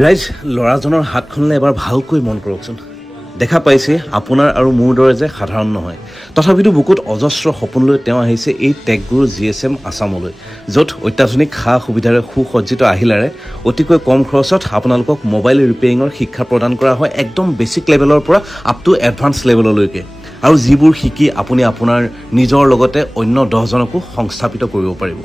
ৰাইজ ল'ৰাজনৰ হাতখনলৈ এবাৰ ভালকৈ মন কৰকচোন। দেখা পাইছে আপোনাৰ আৰু মোৰ দৰে যে সাধাৰণ নহয়, তথাপিতো বুকুত অজস্ৰ সপোন লৈ তেওঁ আহিছে এই টেকগুৰু GSM আছামলৈ, য'ত অত্যাধুনিক সা সুবিধাৰে সুসজ্জিত আহিলাৰে অতিকৈ কম খৰচত আপোনালোকক মোবাইল ৰিপেয়াৰিঙৰ শিক্ষা প্ৰদান কৰা হয়, একদম বেছিক লেভেলৰ পৰা আপ টু এডভান্স লেভেললৈকে। আৰু যিবোৰ শিকি আপুনি আপোনাৰ নিজৰ লগতে অন্য 10জনকো সংস্থাপিত কৰিব পাৰিব।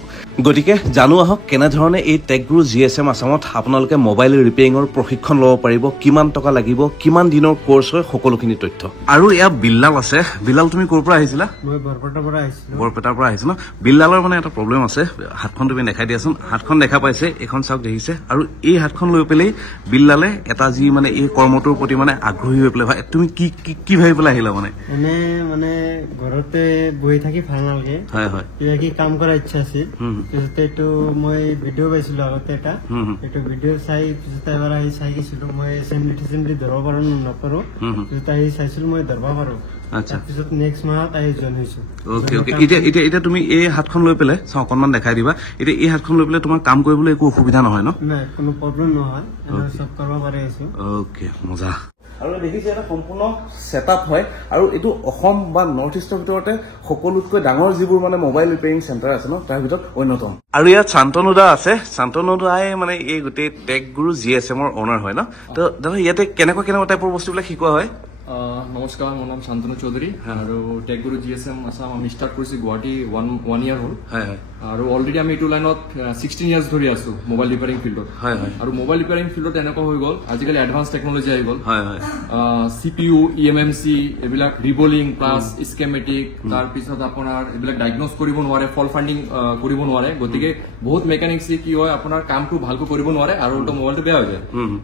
গতিকে জানো আহক কেনেধৰণে এই টেকগুৰু GSM আছামত আপোনালোকে মোবাইল ৰিপেয়াৰিঙৰ প্ৰশিক্ষণ ল'ব পাৰিব, কিমান টকা লাগিব, কিমান দিনৰ কোৰ্চ হয়, সকলোখিনি তথ্য। আৰু এয়া বিল্লাল আছে। বিল্লাল, তুমি ক'ৰ পৰা আহিছিলা? মই বৰপেটাৰ পৰা আহিছিলোঁ। বৰপেটাৰ পৰা আহিছে ন? বিল্লালৰ মানে এটা প্ৰব্লেম আছে, হাতখন তুমি দেখাই দিয়াচোন। হাতখন দেখা পাইছে, এইখন চাওক দেখিছে। আৰু এই হাতখন লৈ পেলাই বিল্লালে এটা যি মানে এই কৰ্মটোৰ প্ৰতি মানে আগ্ৰহী হৈ পেলাই, তুমি কি ভাবি পেলাই আহিলা? মানে ঘৰতে বহি থাকি ভাল নালাগে, কিবা কি কাম কৰাৰ ইচ্ছা আছিল। পিছতে এইটো মই ভিডিঅ' পাইছিলো আগতে এটা, এইটো ভিডিঅ' চাই পিছতে এবাৰ আহি চাই গৈছিলো মই এছেম্বলি ধৰিব পাৰো নপাৰো, পিছতে আহি চাইছিলো মই ধৰিব পাৰো। তাৰপিছত নেক্সট মাহত আহি জইন হৈছো। এতিয়া তুমি এই হাতখন লৈ পেলাই অকনমান দেখাই দিবা। এতিয়া এই হাতখন লৈ পেলাই তোমাৰ কাম কৰিবলৈ একো অসুবিধা নহয় ন? নাই, কোনো প্ৰব্লেম নহয়, চব কৰিব পাৰি আছো। অকে, মজা। আৰু দেখিছে এটা সম্পূৰ্ণ ছেটআপ হয়, আৰু এইটো অসম বা নৰ্থ ইষ্টৰ ভিতৰতে সকলোতকৈ ডাঙৰ যিবোৰ মানে মোবাইল ৰিপেয়াৰিং চেণ্টাৰ আছে ন, তাৰ ভিতৰত অন্যতম। আৰু ইয়াত শান্তনু দা আছে। শান্তনু দাই মানে এই গোটেই টেকগুৰু GSMৰ অনাৰ হয় ন? তো দাদা, ইয়াতে কেনেকুৱা টাইপৰ বস্তুবিলাক শিকোৱা হয়? নমস্কাৰ, মোৰ নাম শান্তনু চৌধুৰী আৰু টেকগুৰু GSM আছাম আমি ষ্টাৰ্ট কৰিছোঁ গুৱাহাটী ওৱান ইয়াৰ হ'ল। আৰু অলৰেডি আমি এইটো লাইনত 16 ইয়াৰ্ছ ধৰি আছো মোবাইল ৰিপেয়াৰিং ফিল্ডত। আৰু মোবাইল ৰিপেয়াৰিং ফিল্ডত এনেকুৱা হৈ গ'ল, আজিকালি এডভান্স টেকনলজি আহি গ'ল। CPU, EMMC এইবিলাক ৰিবলিং প্লাছ স্কেমেটিক, তাৰপিছত আপোনাৰ এইবিলাক ডায়গনজ কৰিব নোৱাৰে, ফল্ট ফাইণ্ডিং কৰিব নোৱাৰে। গতিকে বহুত মেকানিক্সে কি হয়, আপোনাৰ কামটো ভালকৈ কৰিব নোৱাৰে আৰু মোবাইলটো বেয়া হৈ যায়।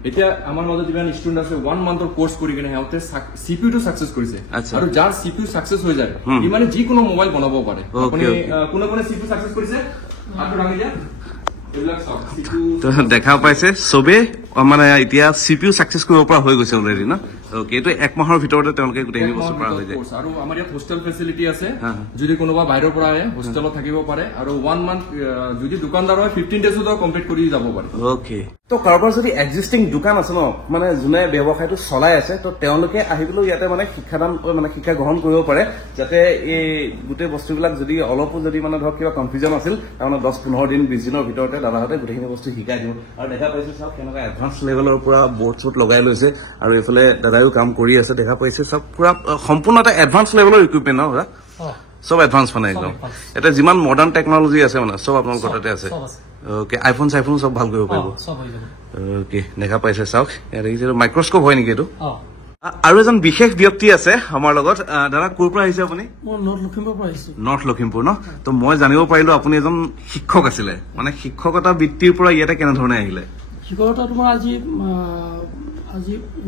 এতিয়া আমাৰ মাজত যিমান ষ্টুডেণ্ট আছে 1 মান্থৰ কোৰ্চ কৰি কিনে সিহঁতে CPU টো সাকসেস কৰিছে। আৰু যাৰ CPU সাকসেস হৈ যায়, ই মানে যিকোনো মোবাইল বনাব পাৰে। আপুনি কোনে CPU সাকসেস কৰিছে হাতটো দাঙি দিয়া, এইবিলাক সব CPU দেখা পাইছে চবে, মানে এতিয়া CPU সাকসেস কৰিব পৰা হৈ গৈছে অলৰেডি ন? ওকে, এইটো 1 মাহৰ ভিতৰতে তেওঁলোকে গোটেইখিনি বস্তু পৰা হৈ যায়। আৰু আমাৰ ইয়াত হোষ্টেল ফেচিলিটি আছে, যদি কোনোবা বাহিৰৰ পৰা আহে হোষ্টেলত থাকিব পাৰে। আৰু 1 মান্থ যদি দোকানদাৰ হয় 15 ডেজতো কমপ্লিট কৰি যাব পাৰে। ওকে, তো কাৰোবাৰ যদি এক্সিষ্টিং দোকান আছে ন, মানে যোনে ব্যৱসায়টো চলাই আছে, তো তেওঁলোকে আহিবলৈ ইয়াতে মানে শিক্ষা গ্ৰহণ কৰিব পাৰে, যাতে এই গোটেই বস্তুবিলাক যদি অলপো যদি মানে ধৰক কিবা কনফিউজন আছিল, তাৰমানে 10-15 দিন 20 দিনৰ ভিতৰতে দাদাহঁতে গোটেইখিনি বস্তু শিকাই দিব। আৰু দেখা পাইছে চাওক কেনেকুৱা এডভান্স লেভেলৰ পৰা বৰ্ড চৰ্ট লগাই লৈছে, আৰু এইফালে দাদাইও কাম কৰি আছে। দেখা পাইছে চব পুৰা সম্পূৰ্ণ এটা এডভান্স লেভেলৰ ইকুইপমেণ্ট ন? চব এডভান্স মানে একদম এটা যিমান মডাৰ্ণ টেকনলজি আছে মানে চব আপোনালোকৰ তাতে আছে। ওকে, আইফোন চাইফোন চব ভাল কৰিব পাৰিব। ওকে, দেখা পাইছে চাওক, ইয়াত মাইক্ৰস্কোপ হয় নেকি এইটো? আৰু এজন বিশেষ ব্যক্তি আছে আমাৰ লগত। দাদা, ক'ৰ পৰা আহিছে আপুনি? নৰ্থ লখিমপুৰ ন? তো মই জানিব পাৰিলো আপুনি এজন শিক্ষক আছিলে, মানে শিক্ষকতা বৃত্তিৰ পৰা ইয়াতে কেনেধৰণে আহিলে? শিক্ষকতা তোমাৰ আজি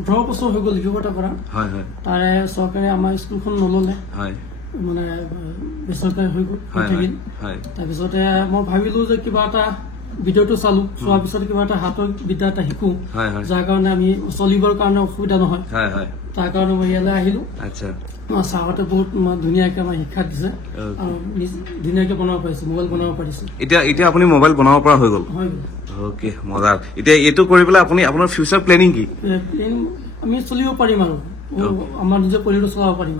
18 বছৰ হৈ গ'ল শিক্ষকতা কৰা। তাৰে চৰকাৰে আমাৰ স্কুলখন নললে, মানে বেচৰকাৰী হৈ গ'ল। তাৰপিছতে মই ভাবিলো যে কিবা এটা ভিডিঅ'টো চালো, চোৱাৰ পিছত কিবা এটা হাতৰ বিদ্যা এটা শিকো, যাৰ কাৰণে আমি চলিবৰ কাৰণে অসুবিধা নহয়। তাৰ কাৰণে মই ইয়ালৈ আহিলো। ছাৰহঁতে বহুত ধুনীয়াকে আমাৰ শিক্ষা দিছে আৰু ধুনীয়াকে বনাব পাৰিছো, মোবাইল বনাব পাৰিছো। এতিয়া আপুনি মোবাইল বনাব পৰা হৈ গ'ল? ওকে, মজা। এতিয়া এইটো কৰি পেলাই আপুনি আপোনাৰ ফিউচাৰ প্লেনিং কি? আমি চলিব পাৰিম আৰু আমাৰ নিজৰ পৰিয়ালটো চলাব পাৰিম।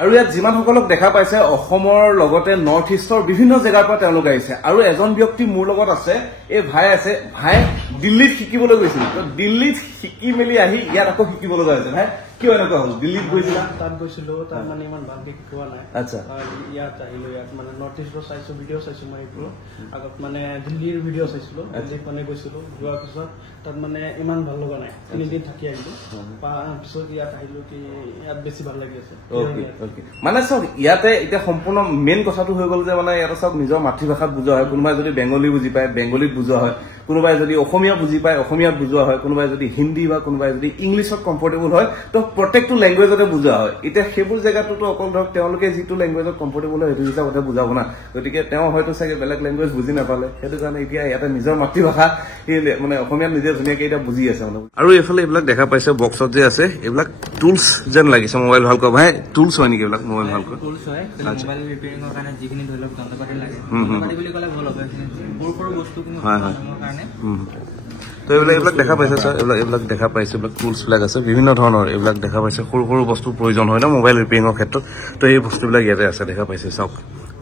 আৰু ইয়াত যিমান সকলক দেখা পাইছে, অসমৰ লগতে নৰ্থ ইষ্টৰ বিভিন্ন জেগাৰ পৰা তেওঁলোক আহিছে। আৰু এজন ব্যক্তি মোৰ লগত আছে, এই ভাই আছে। ভাই দিল্লীত শিকিবলৈ গৈছিল, দিল্লীত শিকি মেলি আহি ইয়াত আকৌ শিকিব লগা হৈছে। ভাই কিয় এনেকুৱা হ'ল? দিল্লীত গৈছিলা? তাত গৈছিলো, তাত মানে ইমান ভালকে শিকোৱা নাই। ইয়াত আহিলো, ইয়াত মানে নৰ্থ ইষ্টৰ চাইছো, ভিডিঅ' চাইছো। মই আগত মানে দিল্লীৰ ভিডিঅ' চাইছিলো, দিল্লীত মানে গৈছিলো। যোৱাৰ পিছত তাত মানে ইমান ভাল লগা নাই, 3 দিন থাকি আহিলো। পিছত ইয়াত আহিলো, কি ইয়াত বেছি ভাল লাগি আছে। মানে চাওক, ইয়াতে এতিয়া সম্পূৰ্ণ মেইন কথাটো হৈ গ'ল যে মানে ইয়াতে চাওক নিজৰ মাতৃভাষাত বুজোৱা হয়। কোনোবাই যদি বেংগলী বুজি পায়, বেংগলীত বুজোৱা হয়। কোনোবাই যদি অসমীয়া বুজি পায়, অসমীয়াত বুজোৱা হয়। কোনোবাই যদি হিন্দী বা কোনোবাই যদি ইংলিছত কমফৰ্টেবল হয়, তো প্ৰত্যেকটো লেংগুৱেজতে বুজোৱা হয়। এতিয়া সেইবোৰ জেগাটোতো অকল ধৰক তেওঁলোকে যিটো লেংগুৱেজত কমফৰ্টেবল হয় সেইটো হিচাপতে বুজাব না। গতিকে তেওঁ হয়তো চাগে বেলেগ লেংগুৱেজ বুজি নাপালে, সেইটো কাৰণে এতিয়া ইয়াতে নিজৰ মাতৃভাষা মানে অসমীয়াত নিজে ধুনীয়াকে এতিয়া বুজি আছে মানে। আৰু এইফালে এইবিলাক দেখা পাইছে বক্সত যে আছে, এইবিলাক টুলছ যেন লাগিছে মোবাইল ভাল কৰা। ভাই টুলছ হয় নেকি এইবিলাক মোবাইল ভাল কৰা? টুলছ হয়, মোবাইল ৰিপেয়াৰিঙৰ কাৰণে যিখিনি ধৰি লওক যন্ত্ৰপাতি লাগে, যন্ত্ৰপাতি বুলি ক'লে ভুল হ'ব, সৰু সৰু বস্তুখিনি কাৰণে তো এইবিলাক দেখা পাইছে ছাৰ এইবিলাক দেখা পাইছে এইবিলাক টুলছবিলাক আছে বিভিন্ন ধৰণৰ এইবিলাক দেখা পাইছে সৰু সৰু বস্তু প্ৰয়োজন হয় ন মোবাইল ৰিপেয়াৰিঙৰ ক্ষেত্ৰত তো এই বস্তুবিলাক ইয়াতে আছে দেখা পাইছে চাওক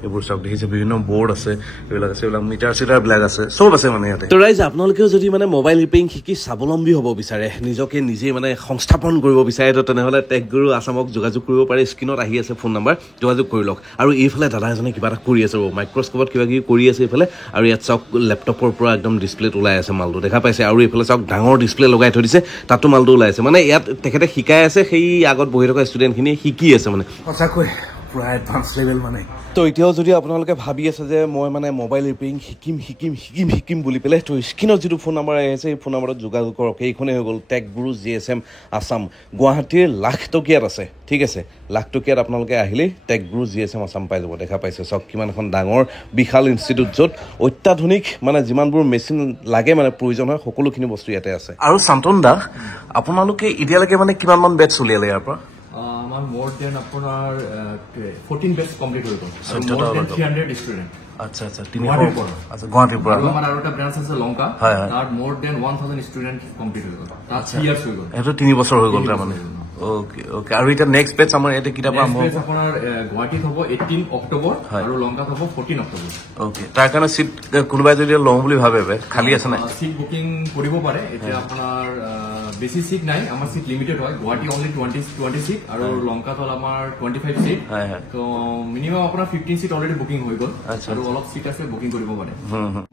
এইবোৰ চাওক দেখিছে বিভিন্ন বোৰ্ড আছে এইবিলাক আছে এইবিলাক মিটাৰ চিটাৰবিলাক আছে চব আছে মানে ইয়াতে তো ৰাইজ আপোনালোকেও যদি মানে মোবাইল ৰিপেয়াৰিং শিকি স্বাৱলম্বী হ'ব বিচাৰে নিজকে নিজে মানে সংস্থাপন কৰিব বিচাৰে তো তেনেহ'লে টেকগুৰু আছামক যোগাযোগ কৰিব পাৰে স্ক্ৰীণত আহি আছে ফোন নাম্বাৰ যোগাযোগ কৰি লওক আৰু এইফালে দাদা এজনে কিবা এটা কৰি আছে মাইক্ৰস্কোপত কিবা কিবি কৰি আছে এইফালে আৰু ইয়াত চাওক লেপটপৰ পৰা একদম ডিছপ্লেত ওলাই আছে মালটো দেখা পাইছে আৰু এইফালে চাওক ডাঙৰ ডিছপ্লে লগাই থৈ দিছে তাতো মালটো ওলাই আছে মানে ইয়াত তেখেতে শিকাই আছে সেই আগত বহি থকা ষ্টুডেণ্টখিনিয়ে শিকি আছে মানে সঁচাকৈ পুৰা এডভান্স লেভেল মানে তো এতিয়াও যদি আপোনালোকে ভাবি আছে যে মই মানে মোবাইল ৰিপেয়াৰিং শিকিম বুলি পেলাই তো স্ক্ৰীণত যিটো ফোন নাম্বাৰ আহি আছে এই ফোন নাম্বাৰত যোগাযোগ কৰক এইখনেই হৈ গ'ল টেকগুৰু GSM আছাম গুৱাহাটীৰ লাখ টকীয়াত আছে ঠিক আছে লাখ টকীয়াত আপোনালোকে আহিলেই টেকগুৰু GSM আছাম পাই যাব দেখা পাইছে চাওক কিমান এখন ডাঙৰ বিশাল ইনষ্টিটিউট য'ত অত্যাধুনিক মানে যিমানবোৰ মেচিন লাগে মানে প্ৰয়োজন হয় সকলোখিনি বস্তু ইয়াতে আছে আৰু শান্তন দা আপোনালোকে এতিয়ালৈকে মানে কিমানমান বেটছ উলিয়ালে ইয়াৰ পৰা আমাৰ মোৰ দেন আপনাৰ 14 বেচ কমপ্লিট হয়ে গেল মোৰ দেন 300 স্টুডেন্ট আচ্ছা আচ্ছা আচ্ছা গুৱাহাটীৰ পৰা আমাৰ আৰু এটা ব্ৰাঞ্চ আছে লংকা তাত মোর দেন 1000 স্টুডেন্ট কমপ্লিট হয়ে গেল তাত 3 ইয়ার্স হয়ে গেল এটা 3 বছৰ হৈ গ'ল তাৰ মানে ওকে ওকে আৰু এটা নেক্সট বেচ আমাৰ এটা কিটা পাম আপোনাৰ গুৱাহাটীত হ'ব 18 অক্টোবৰ আৰু লংকাত হ'ব 14 অক্টোবৰ ওকে তাৰ কাৰণে সিট কোনোবাই যদি লওঁ বুলি ভাবে খালি আছে না সিট বুকিং কৰিব পাৰে এতিয়া আপোনাৰ বেছি সিট নাই আমাৰ সিট লিমিটেড হয় গুৱাহাটী অনলি 20 সিট আৰু লংকাত হ'ল আমাৰ 25 সিট তো মিনিমাম আপোনাৰ 15 সিট অলৰেডি বুকিং হৈ গ'ল আৰু অলপ সিট আছে বুকিং কৰিব পাৰে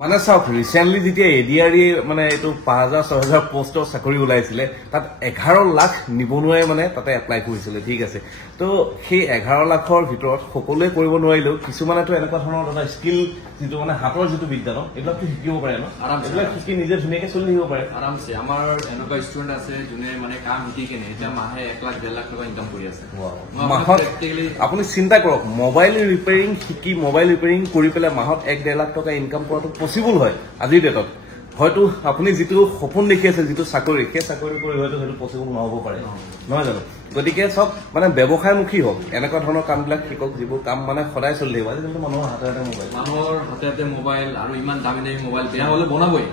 মানে চাওক ৰিসেন্টলি যেতিয়া এডিআৰই মানে এইটো 5000-6000 পোষ্টৰ চাকৰি ওলাইছিলে তাত 11 লাখ নিবনুৱাই মানে তাতে এপ্লাই কৰিছিলে ঠিক আছে তো সেই 11 লাখৰ ভিতৰত সকলোৱে কৰিব নোৱাৰিলেও কিছুমানেতো এনেকুৱা ধৰণৰ এটা স্কিল যিটো মানে হাতৰ যিটো বিদ্যা ন এইবিলাকতো শিকিব পাৰে ন এইবিলাক শিকি নিজে ধুনীয়াকৈ চলি থাকিব পাৰে আৰামছে আমাৰ এনেকুৱা ষ্টুডেণ্ট আছে যোনে মানে কাম শিকি কেনে এতিয়া মাহে 1 লাখ 1.5 লাখ টকা ইনকাম কৰি আছে মাহত আপুনি চিন্তা কৰক মোবাইল ৰিপেয়াৰিং শিকি মোবাইল ৰিপেয়াৰিং কৰি পেলাই মাহত 1.5 লাখ টকা ইনকাম কৰাটো পচিবল হয় আজিৰ ডেটত হয়তো আপুনি যিটো সপোন দেখি আছে যিটো চাকৰি সেই চাকৰি কৰি হয়তো সেইটো পচিবল নহ'ব পাৰে নহয় জানো গতিকে চব মানে ব্যৱসায়মুখী হওক এনেকুৱা ধৰণৰ কামবিলাক শিকক যিবোৰ কাম মানে সদায় চলি থাকিব আজিকালি মানুহৰ হাতে মোবাইল আৰু ইমান দামী দামী মোবাইল বেয়া হ'লে বনাবই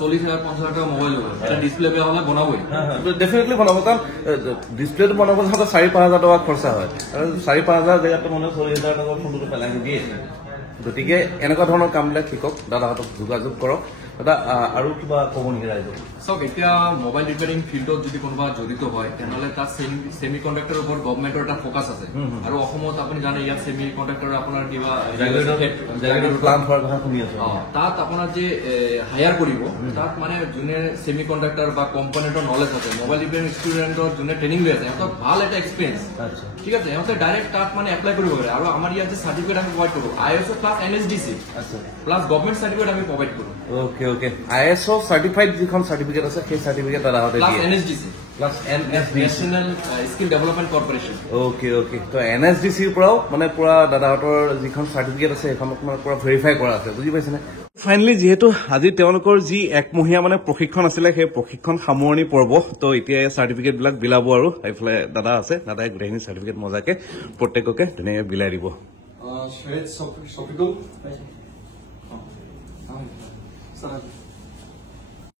40,000-50,000 টকা মোবাইল এটা ডিছপ্লে বেয়া হ'লে বনাবই ডেফিনেটলি বনাব কাৰণ ডিছপ্লেটো বনাব যাওঁতে 4-5 হাজাৰ টকা খৰচা হয় আৰু 4-5 হাজাৰ জেগাতো মানে 40,000 টকাৰ ফোনটো পেলাই দিয়ে গতিকে এনেকুৱা ধৰণৰ কামবিলাক শিকক দাদাহঁতক যোগাযোগ কৰক দাদা আৰু কিবা ক'ব নেকি ৰাইজক চাওক এতিয়া মোবাইল ৰিপেয়াৰিং ফিল্ডত যদি কোনোবা জড়িত হয় তেনেহ'লে তাত ছেমি কণ্ডাক্টৰৰ ওপৰত গভৰ্ণমেণ্টৰ এটা ফ'কাছ আছে আৰু অসমত আপুনি জানে ইয়াত ছেমি কণ্ডাক্টৰৰ আপোনাৰ কিবা প্লান হোৱাৰ কথা শুনি আছো তাত আপোনাৰ যে হায়াৰ কৰিব তাত মানে যোনে ছেমি কণ্ডাক্টৰ বা কম্পনেণ্টৰ নলেজ আছে মোবাইল ৰিপেয়াৰিং ষ্টুডেণ্টৰ যোনে ট্ৰেইনিং লৈ আছে সিহঁতক ভাল এটা এক্সপিৰিয়েঞ্চ ঠিক আছে সিহঁতে ডাইৰেক্ট তাত মানে এপ্লাই কৰিব পাৰে আৰু আমাৰ ইয়াত যে চাৰ্টিফিকেট আমি প্ৰভাইড কৰোঁ ISO plus NSDC plus government certificate আমি প্ৰভাইড কৰোঁ ওকে ওকে ISO চাৰ্টিফাইড যিখন চাৰ্টিফিকেট আছে সেই চাৰ্টিফিকেট দাদাহঁতে plus NSDC plus national skill development corporation okay okay তো NSDCৰ পৰাও মানে পুৰা দাদাহঁতৰ যিখন চাৰ্টিফিকেট আছে সেইখনত মানে পুৰা ভেৰিফাই কৰা আছে বুজি পাইছেনে ফাইনেলি যিহেতু আজি তেওঁলোকৰ যি একমহীয়া মানে প্ৰশিক্ষণ আছিলে সেই প্ৰশিক্ষণ সামৰণি পৰ্ব তো এতিয়া চাৰ্টিফিকেট বিলাক বিলাব আৰু এইফালে দাদা আছে দাদাই গোটেইখিনি চাৰ্টিফিকেট মজাকে প্ৰত্যেককে ধুনীয়াকৈ বিলাই দিব Shred Sopical.